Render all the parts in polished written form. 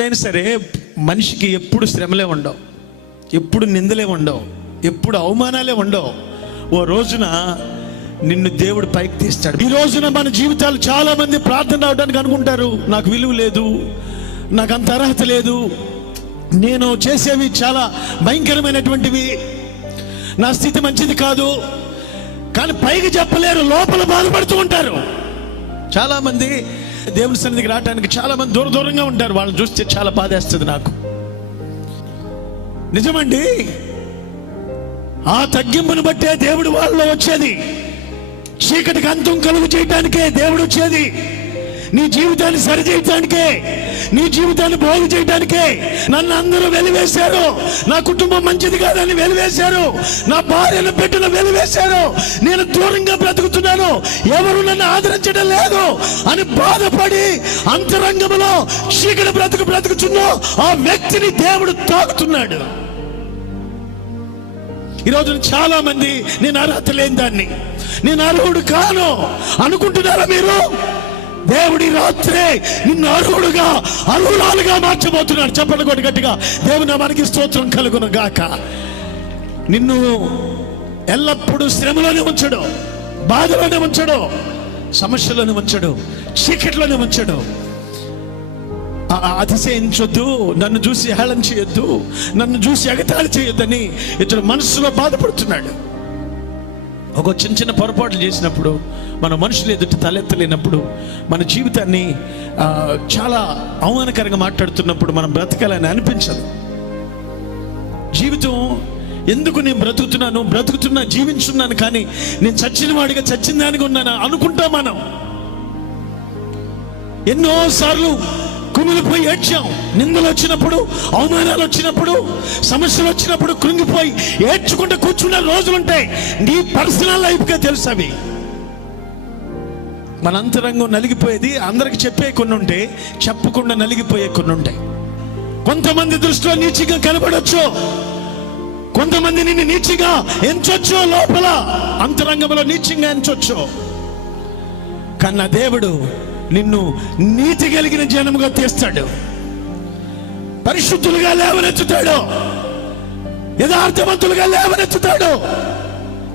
ఎప్పుడైనా సరే మనిషికి ఎప్పుడు శ్రమలే ఉండవు, ఎప్పుడు నిందలే ఉండవు, ఎప్పుడు అవమానాలే ఉండవు. ఓ రోజున నిన్ను దేవుడు పైకి తీస్తాడు. ఈ రోజున మన జీవితాలు చాలా మంది ప్రార్థన అవడానికి అనుకుంటారు, నాకు విలువ లేదు, నాకు అంత అర్హత లేదు, నేను చేసేవి చాలా భయంకరమైనటువంటివి, నా స్థితి మంచిది కాదు. కానీ పైకి చెప్పలేరు, లోపల బాధపడుతూ ఉంటారు. చాలా మంది దేవుని సన్నిధికి రావడానికి చాలా మంది దూరంగా ఉంటారు. వాళ్ళని చూస్తే చాలా బాధేస్తుంది నాకు. నిజమండి, ఆ తగ్గింపును బట్టే దేవుడు వాళ్ళలో వచ్చేది. చీకటికి అంతం కలుగు చేయడానికే దేవుడు వచ్చేది. నీ జీవితాన్ని సరి చేయడానికే, నీ జీవితాన్ని బాగు చేయడానికే. నన్ను అందరూ వెలివేశారు, నా కుటుంబం మంచిది కాదని వెలివేశారు, నా భార్యను బిడ్డను వెలివేశారు, నేను దూరంగా బ్రతుకుతున్నాను, ఎవరు నన్ను ఆదరించడం లేదు అని బాధపడి అంతరంగంలో చీకటి బ్రతుకుతున్నా ఆ వ్యక్తిని దేవుడు తాకుతున్నాడు. ఈరోజు చాలా మంది నేను అర్హత లేని దాన్ని, నేను అర్హుడు కాను అనుకుంటున్నారా మీరు? దేవుడి రాత్రే నిన్ను అర్హురాలుగా మార్చబోతున్నాడు. చెప్పండి కొట్టి గట్టిగా, దేవుని నామానికి స్తోత్రం కలుగును గాక. నిన్ను ఎల్లప్పుడూ శ్రమలోనే ఉంచడు, బాధలోనే ఉంచడు, సమస్యలోనే ఉంచడు, చీకట్లోనే ఉంచడు. అతిశయించొద్దు, నన్ను చూసి హేళన చేయొద్దు, నన్ను చూసి ఎగతాళి చేయొద్దని ఇతడు మనసులో బాధపడుతున్నాడు. ఒక చిన్న పొరపాట్లు చేసినప్పుడు, మన మనుషులు ఎదుట తలెత్తలేనప్పుడు, మన జీవితాన్ని చాలా అవమానకరంగా మాట్లాడుతున్నప్పుడు మనం బ్రతకాలని అనిపించదు. జీవితం ఎందుకు నేను బ్రతుకుతున్నా జీవించున్నాను, కానీ నేను చచ్చిన వాడిగా చచ్చిన దానిగా ఉన్నాను అనుకుంటాం మనం. ఎన్నోసార్లు కుమిలిపోయి ఏడ్చాం. నిందలు వచ్చినప్పుడు, అవమానాలు వచ్చినప్పుడు, సమస్యలు వచ్చినప్పుడు కృంగిపోయి ఏడ్చుకుంటూ కూర్చున్న రోజులుంటాయి. నీ పర్సనల్ లైఫ్గా తెలుసు అవి. మన అంతరంగం నలిగిపోయేది అందరికి చెప్పే కొన్ని ఉంటాయి, చెప్పకుండా నలిగిపోయే కొన్ని ఉంటాయి. కొంతమంది దృష్టిలో నీచిగా కనబడొచ్చు, కొంతమంది నిన్ను నీచిగా ఎంచొచ్చు, లోపల అంతరంగంలో నీచంగా ఎంచొచ్చు. కన్నా దేవుడు నిన్ను నీతి కలిగిన జనముగా తీస్తాడు, పరిశుద్ధులుగా లేవనెత్తుతాడు, యథార్థవంతులుగా లేవనెత్తుతాడు.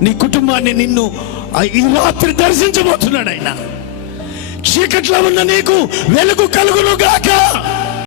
నీ కుటుంబాన్ని నిన్ను ఈ రాత్రి దర్శించబోతున్నాడు ఆయన. చీకట్లో ఉన్న నీకు వెలుగు కలుగును గాక.